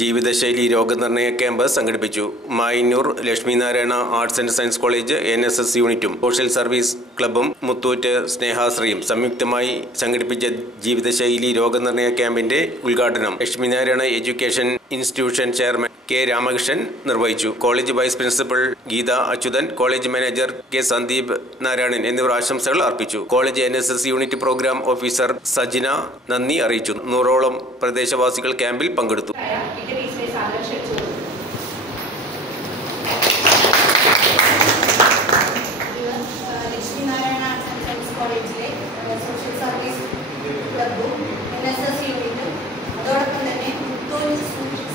ജീവിതശൈലി രോഗനിർണയ ക്യാമ്പ് സംഘടിപ്പിച്ചു. Mayannur Lakshminarayana arts and science college NSS യൂണിറ്റും സോഷ്യൽ സർവീസ് ക്ലബ്ബും മുത്തൂറ്റ് സ്നേഹാശ്രയും സംയുക്തമായി സംഘടിപ്പിച്ച ജീവിതശൈലി രോഗനിർണയ ക്യാമ്പിന്റെ ഉദ്ഘാടനം Lakshminarayana education institution chairman K. Ramakrishnan നിർവഹിച്ചു. College vice principal Geetha Achuthan, college manager K. Sandeep Narayanan എന്നിവർ ആശംസകൾ അർപ്പിച്ചു. College NSS unit programme officer Sajina നന്ദി അറിയിച്ചു. 100ഓളം പ്രദേശവാസികൾ ക്യാമ്പിൽ പങ്കെടുത്തു. സോഷ്യൽ സർവീസ് ക്ലബ്ബും NSS യൂണിറ്റും അതോടൊപ്പം തന്നെ മുത്തൂറ്റ്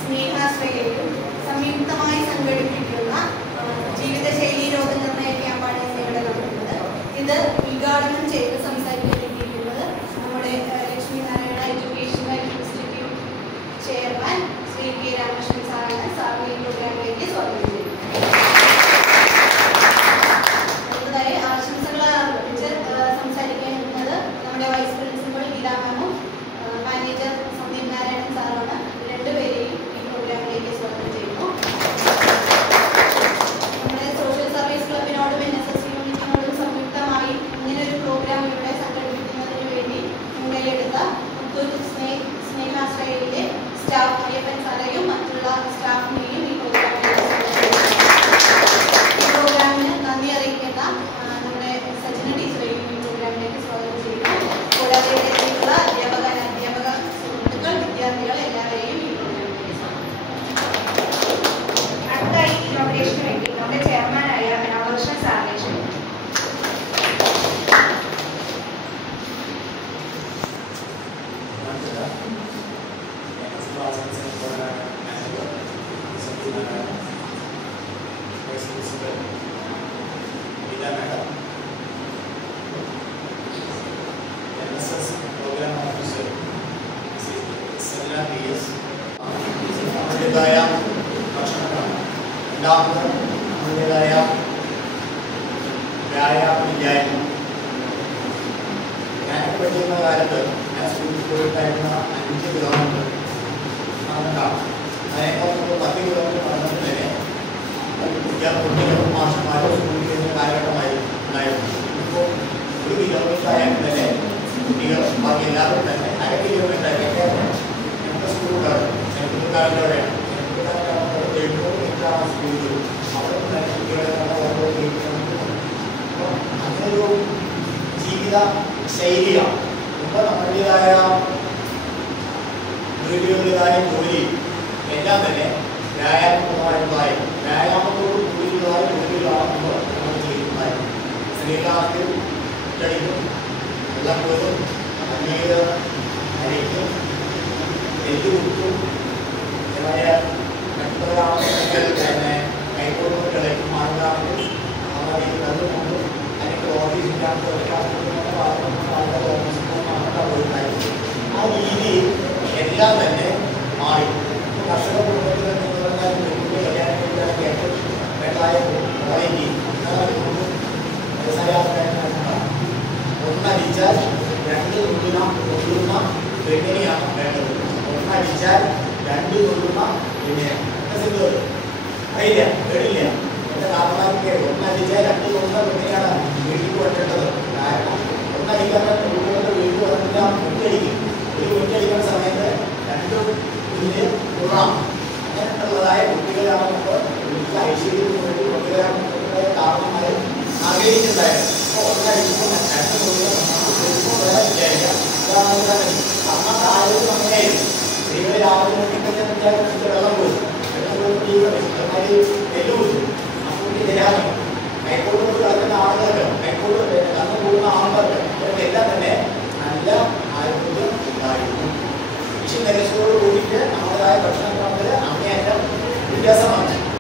സ്നേഹാശ്രയയും സംയുക്തമായി സംഘടിപ്പിക്കുന്ന ജീവിതശൈലി രോഗനിർണയ ക്യാമ്പാണ് ഇവിടെ നടക്കുന്നത്. ഇത് ഉദ്ഘാടനം ചെയ്ത് സംസാരിക്കുന്നത് നമ്മുടെ Lakshminarayana educational institute chairman Shri K. Ramakrishnan സാറാണ്. സാറിന് ഈ പ്രോഗ്രാമിലേക്ക് സ്വാഗതം ചെയ്യുന്നു. അടുത്തതായി ആശംസകൾ അർപ്പിച്ച് സംസാരിക്കുന്നത് നമ്മുടെ വൈസ് പ്രിൻസിപ്പൽ ഗീതാ മാമും മാനേജർ സന്ദീപ് നാരായണൻ സാറാണ്. രണ്ടുപേരെയും ഈ പ്രോഗ്രാമിലേക്ക് സ്വാഗതം ചെയ്യുന്നു. നമ്മുടെ സോഷ്യൽ സർവീസ് ക്ലബിനോടും NSS യൂണിറ്റിനോടും സംയുക്തമായി ഇങ്ങനൊരു പ്രോഗ്രാം ഇവിടെ സംഘടിപ്പിക്കുന്നതിന് വേണ്ടി മുൻകൈയെടുത്ത മുത്തൂറ്റ് സ്നേഹാശ്രയയിലെ സ്റ്റാഫ് അയ്യപ്പൻ സാറേയും മറ്റുള്ള സ്റ്റാഫിനെയും ഈ പ്രോഗ്രാമിന് നന്ദി അറിയിക്കുന്ന നമ്മുടെ സജിന ടീച്ചറെയും ഈ പ്രോഗ്രാമിലേക്ക് സ്വാഗതം ചെയ്യുന്നു. കൂടാതെ ഇവിടെയുള്ള അധ്യാപക സുഹൃത്തുക്കൾ, വിദ്യാർത്ഥികൾ എല്ലാവരെയും ഈ പ്രോഗ്രാമിലേക്ക് സ്വാഗതം. അടുത്തായി ഇനോഗ്രേഷന് വേണ്ടി നമ്മുടെ ചെയർമാനായ രാമകൃഷ്ണൻ സാറിനെ ക്ഷണിക്കുന്നു. നമ്മുടേതായ ഭക്ഷണക്രമം, രണ്ടാമത് നമ്മുടേതായ വ്യായാമം. ഞാനൊക്കെ പഠിക്കുന്ന കാലത്ത് ഞാൻ സ്കൂളിൽ പോയിട്ടായിരുന്ന 5 കിലോമീറ്റർ നടന്നിട്ടാണ്. അതിനേക്കാൾ 10 കിലോമീറ്റർ നടന്നിട്ട് തന്നെ കുട്ടികളും മാഷന്മാരും സ്കൂളിൽ ചെയ്യുന്ന കാലഘട്ടമായിരുന്നു ഉണ്ടായിരുന്നു. ഇപ്പോൾ 1 കിലോമീറ്റർ ആയാലും തന്നെ കുട്ടികൾ ബാക്കി എല്ലാവരും തന്നെ 1/2 കിലോമീറ്റർ ഒക്കെ ഞങ്ങളുടെ സ്കൂളുകാരും ചെറുപ്പക്കാരിലൂടെയാണ്. ചെറുപ്പക്കാരുടെ 700 മീറ്ററാണ് സ്കൂളുകൾ. അവിടെ തന്നെ കുട്ടികളെ ഓരോ കിലോമീറ്റർ. അപ്പോൾ അങ്ങനൊരു ജീവിത ശൈലിയാണ്. ഇപ്പോൾ നമ്മുടേതായ വീടുകളുടേതായ ജോലി എല്ലാം തന്നെ വ്യായാമപരമായിട്ടുള്ളതായി വ്യായാമത്തോട് കൂടിയുള്ളതായ ജോലികളാണ് നമ്മൾ ചെയ്യുന്നതായി. സ്ത്രീകളാണെങ്കിൽ ഒറ്റടിക്കും, വെള്ളം പോലും, അന്നീര് അരിക്കും, നെല്ല് കുത്തും, മറ്റുള്ളവരാണെങ്കിൽ തന്നെ കൈക്കോട്ട് കളിക്കും. ആളുകളാണെങ്കിൽ അതുകൊണ്ടും അല്ലെങ്കിൽ ഓഫീസിൻ്റെ ആ രീതി എല്ലാം തന്നെ മാറി. കർഷക കുടുംബത്തിൽ എന്ന് പറഞ്ഞാൽ പെൺകുട്ടി കല്യാണം കഴിക്കാനൊക്കെ ഏറ്റവും വേണ്ടായ ക്വാളിറ്റി വ്യവസായമാണ്. ഒന്നടിച്ചാൽ 2 നുള്ളുന്ന പെണ്ണിനെയാണ് വേണ്ടത്. ഒന്നടിച്ചാൽ 2 നുള്ളുന്ന പെണ്ണിനെയാണ്. അറിയില്ല, കേട്ടില്ല. എൻ്റെ താമസാക്കിയ ഒന്നടിച്ചാൽ 2 നുള്ളുന്ന പെണ്ണിനെയാണ് വീട്ടിൽ കൊണ്ടേണ്ടത്. കാരണം ഒന്നടിക്കാൻ കുടുംബങ്ങളുടെ വീട്ടിൽ വന്നിട്ട് മുറ്റടിക്കും. ഒരു മുറ്റടിക്കുന്ന സമയത്ത് 2 കുഞ്ഞ് ഉറാം. അങ്ങനെയുള്ളതായ കുട്ടികളാണ് നമുക്ക് ഐശ്വര്യത്തിന് വേണ്ടി കൊണ്ടുവരാൻ കാരണമായി ആഗ്രഹിച്ചിട്ടുണ്ടായിരുന്നു. അപ്പോൾ